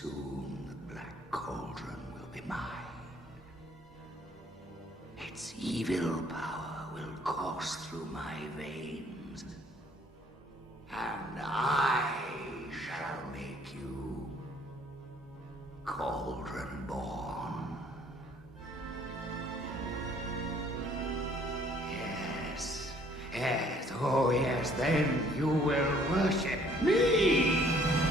Soon the Black Cauldron will be mine. Its evil power will course through my veins. And I shall make you Cauldron born. Yes, oh yes, then you will worship me!